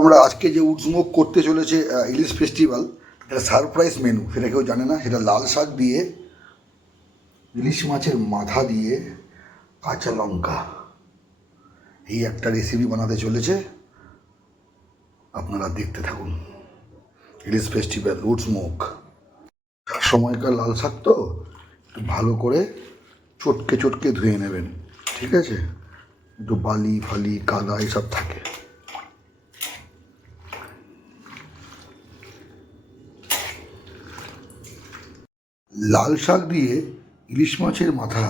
আমরা আজকে যে উৎসমুখ করতে চলেছে ইলিশ ফেস্টিভ্যাল, এটা সারপ্রাইজ মেনু, সেটা কেউ জানে না। সেটা লাল শাক দিয়ে, ইলিশ মাছের মাথা দিয়ে, কাঁচা লঙ্কা, এই একটা রেসিপি বানাতে চলেছে। আপনারা দেখতে থাকুন। ইলিশ ফেস্টিভ্যাল উৎসমুখ। সময়কার লাল শাক তো একটু ভালো করে চটকে চটকে ধুয়ে নেবেন, ঠিক আছে? একটু বালি ফালি কাদা এসব থাকে। লাল শাক দিয়ে ইলিশ মাছের মাথা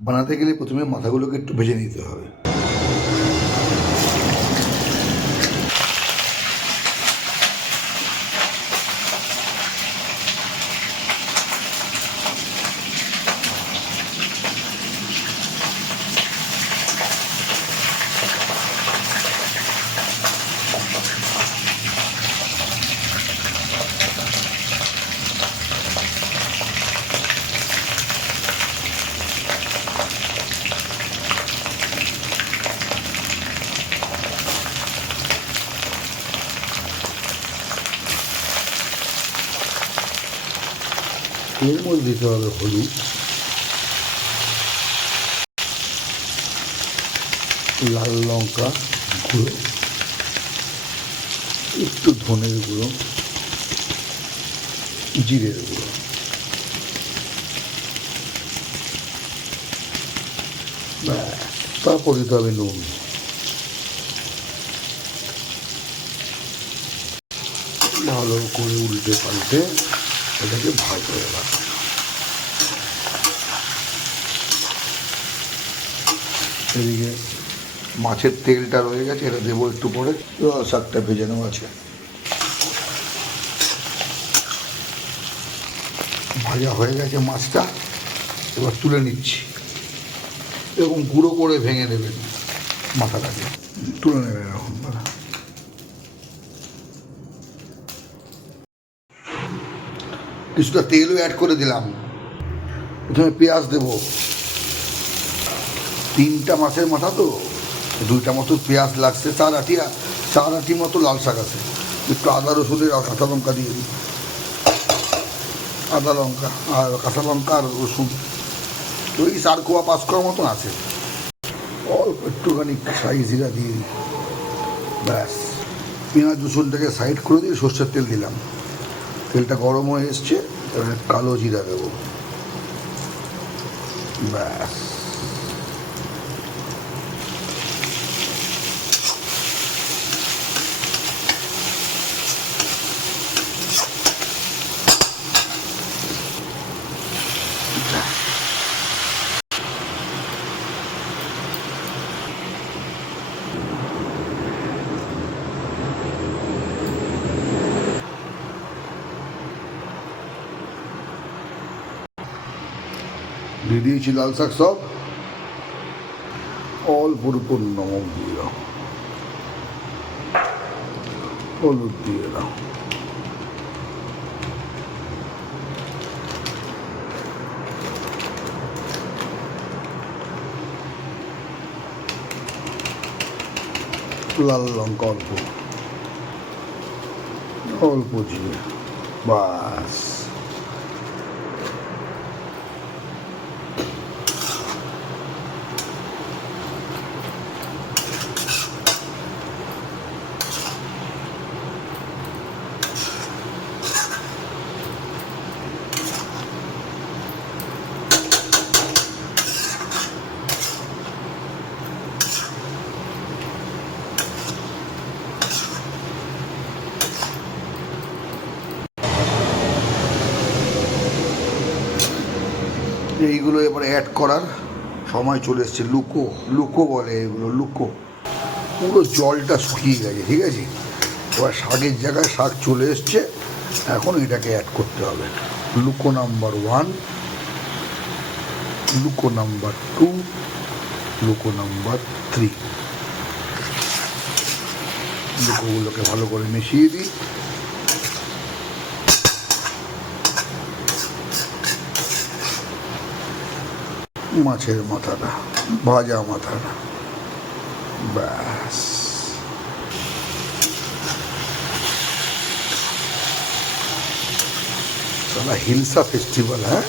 বানাতে গেলে প্রথমে মাথাগুলোকে একটু ভেজে নিতে হবে। এর মধ্যে দিতে হবে হলুদ, লাল লঙ্কা গুঁড়ো, একটু ধনের গুঁড়ো, জিরের গুঁড়ো, তারপর দিতে হবে নুন। ভালো করে উল্টে পাল্টে এটাকে ভাজতে হবে। এদিকে মাছের তেলটা রয়ে গেছে, এটা দেবো একটু পরে। শাকটা ভেজে নেওয়া আছে, ভাজা হয়ে গেছে মাছটা। এবার তুলে নিচ্ছি। এরকম গুঁড়ো করে ভেঙে নেবেন মাথাটাকে, তুলে নেবেন এরকম। কিছুটা তেলও অ্যাড করে দিলাম। প্রথমে পেঁয়াজ দেবো। 3টা মাছের মাথা তো 2টা মতো পেঁয়াজ লাগছে। 4 আটি মতো লাল শাক আছে। একটু আদা রসুনের আর কাঁচা লঙ্কা দিয়ে দিই। আদা লঙ্কা আর কাঁচা লঙ্কা আর রসুন ওই 4 কোয়া 5 কোয়া মতন আছে। অল্প একটুখানি সাই জিরা দিয়ে দিই। ব্যাস, পেঁয়াজ রসুনটাকে সাইড করে দিয়ে সর্ষের তেল দিলাম। তেলটা গরম হয়ে এসছে, এবার কালো জিরা দেবো। ব্যাস, দিয়ে দিয়েছি লাল শাক সব। অল্প উপর নমক দিয়ে দাও, হলুদ দিয়ে দাও, লাল লঙ্কা অল্প, অল্প জিরে। বাস, এইগুলো এবার অ্যাড করার সময় চলে এসছে। লুকো বলে এগুলো, লুকো। পুরো জলটা শুকিয়ে গেছে, ঠিক আছে? এবার শাকের জায়গায় শাক চলে এসছে। এখন এটাকে অ্যাড করতে হবে। লুকো নাম্বার 1, লুকো নাম্বার 2, লুকো নাম্বার 3। লুকোগুলোকে ভালো করে মিশিয়ে দিই। মাছের মাথাটা, ভাজা মাথাটা, ব্যাস। সালা হিলসা ফেস্টিভ্যাল, হ্যাঁ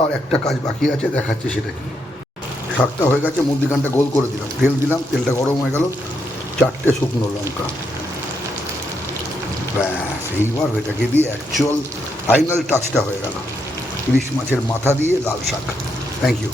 আর একটা কাজ বাকি আছে, দেখাচ্ছে সেটা কি। শাকটা হয়ে গেছে, মধ্যিখানটা গোল করে দিলাম, তেল দিলাম, তেলটা গরম হয়ে গেল, 4টে শুকনো লঙ্কা, ব্যাস এইবার এটাকে দিয়ে অ্যাকচুয়াল ফাইনাল টাচটা হয়ে গেল, ইলিশ মাছের মাথা দিয়ে লাল শাক। Thank you.